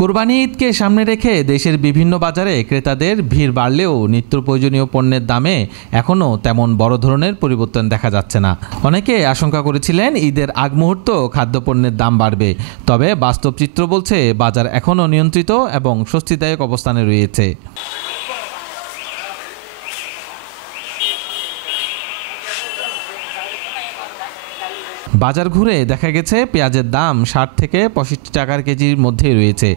কোরবানি ঈদকে সামনে রেখে দেশের বিভিন্ন বাজারে ক্রেতাদের ভিড় বাড়লেও নিত্য প্রয়োজনীয় পণ্যের দামে এখনও তেমন বড় ধরনের পরিবর্তন দেখা যাচ্ছে না। অনেকে আশঙ্কা করেছিলেন ঈদের আগ মুহূর্ত খাদ্যপণ্যের দাম বাড়বে, তবে বাস্তব চিত্র বলছে বাজার এখনও নিয়ন্ত্রিত এবং স্বস্তিদায়ক অবস্থানে রয়েছে। বাজার ঘুরে দেখা গেছে পেঁয়াজের দাম ৬০ থেকে ৬৫ টাকার কেজির মধ্যেই রয়েছে,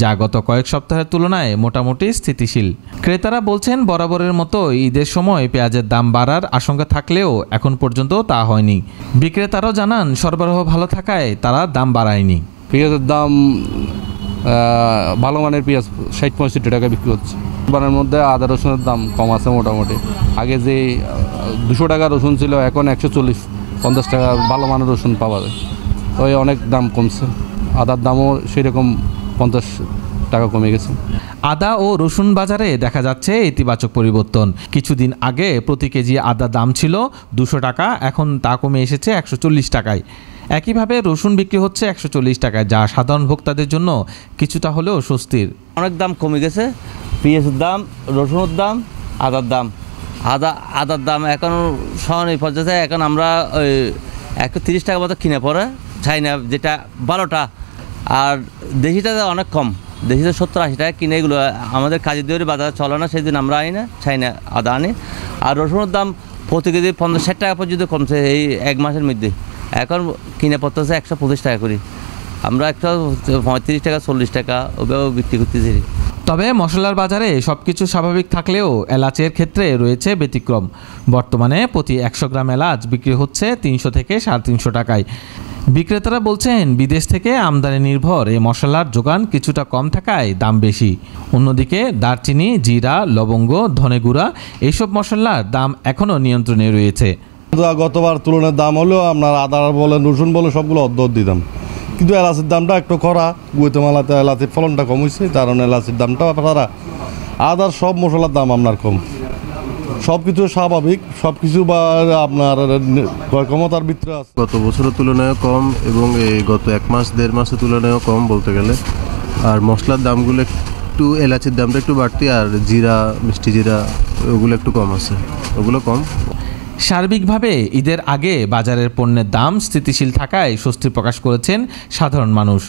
যা গত কয়েক সপ্তাহের তুলনায় মোটামুটি স্থিতিশীল। ক্রেতারা বলছেন বরাবরের মতো ঈদের সময় পেঁয়াজের দাম বাড়ার আশঙ্কা থাকলেও এখন পর্যন্ত তা হয়নি। বিক্রেতারাও জানান সরবরাহ ভালো থাকায় তারা দাম বাড়ায়নি। পেঁয়াজের দাম ভালো মানের পেঁয়াজ ৬০-৬৫ টাকা বিক্রি হচ্ছে। বানের মধ্যে আদা রসুনের দাম কম আছে মোটামুটি। আগে যে ২০০ টাকা রসুন ছিল এখন ১৪০-৫০ টাকা ভালো মানের রসুন পাওয়া যায়। ওই অনেক দাম কমছে। আদার দামও সেরকম ৫০ টাকা কমে গেছে। আদা ও রসুন বাজারে দেখা যাচ্ছে ইতিবাচক পরিবর্তন। কিছুদিন আগে প্রতি কেজি আদার দাম ছিল ২০০ টাকা, এখন তা কমে এসেছে ১৪০ টাকায়। একইভাবে রসুন বিক্রি হচ্ছে ১৪০ টাকায়, যা সাধারণ ভোক্তাদের জন্য কিছুটা হলেও স্বস্তির। অনেক দাম কমে গেছে। পেঁয়াজের দাম, রসুনের দাম, আদার দাম। আদার দাম এখন সহনীয় পর্যায়ে। এখন আমরা ওই ১৩০ টাকা মতো কিনে পড়ে চাইনা, যেটা ১২টা। আর দেশিটা অনেক কম, দেশিটা ৭০-৮০ টাকা কিনে। এগুলো আমাদের কাজে দিয়ে বাজারে চলে না, সেদিন আমরা আনি না, চাইনা আদা আনি। আর রসুনের দাম প্রতি কেজি ৫০-৬০ টাকা পর্যন্ত কমছে এই এক মাসের মধ্যে। এখন কিনে পড়তেছে ১২৫ টাকা করি। আমরা ১৩৫ টাকা ৪০ টাকা ওভাবেও বিক্রি করতেছি। তবে মশলার বাজারে সবকিছু স্বাভাবিক থাকলেও এলাচের ক্ষেত্রে রয়েছে ব্যতিক্রম। বর্তমানে প্রতি ১০০ গ্রাম এলাচ বিক্রি হচ্ছে ৩০০ থেকে ৩৫০ টাকায়। বিক্রেতারা বলছেন বিদেশ থেকে আমদানি নির্ভর এই মশলার যোগান কিছুটা কম থাকায় দাম বেশি। অন্যদিকে দারচিনি, জিরা, লবঙ্গ, ধনে গুঁড়া এইসব মশলার দাম এখনও নিয়ন্ত্রণে রয়েছে। গতবার তুলনায় দাম হলেও আপনার আদা বলেন, রসুন বলে সবগুলো অর্ধ দিতাম, কিন্তু এলাচের দামটা একটু খরা। গুয়েতেমালাতে এলাচের ফলনটা কম হয়েছে, কারণ এলাচের দামটা আপনারা আদার সব মশলার দাম আপনার কম। সব কিছু স্বাভাবিক, সব কিছু বা আপনার ক্রয় ক্ষমতার ভিতরে আছে। গত বছরের তুলনায় কম এবং এই গত ১-১.৫ মাসের তুলনায়ও কম বলতে গেলে। আর মশলার দামগুলো একটু, এলাচের দামটা একটু বাড়তি, আর জিরা, মিষ্টি জিরা ওগুলো একটু কম আছে, ওগুলো কম। সার্বিকভাবে ঈদের আগে বাজারের পণ্যের দাম স্থিতিশীল থাকায় স্বস্তি প্রকাশ করেছেন সাধারণ মানুষ।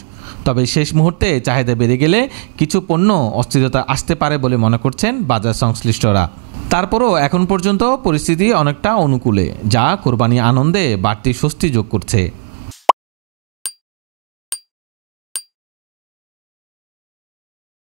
তবে শেষ মুহূর্তে চাহিদা বেড়ে গেলে কিছু পণ্য অস্থিরতা আসতে পারে বলে মনে করছেন বাজার সংশ্লিষ্টরা। তারপরও এখন পর্যন্ত পরিস্থিতি অনেকটা অনুকূলে, যা কোরবানি আনন্দে বাড়তি স্বস্তি যোগ করছে।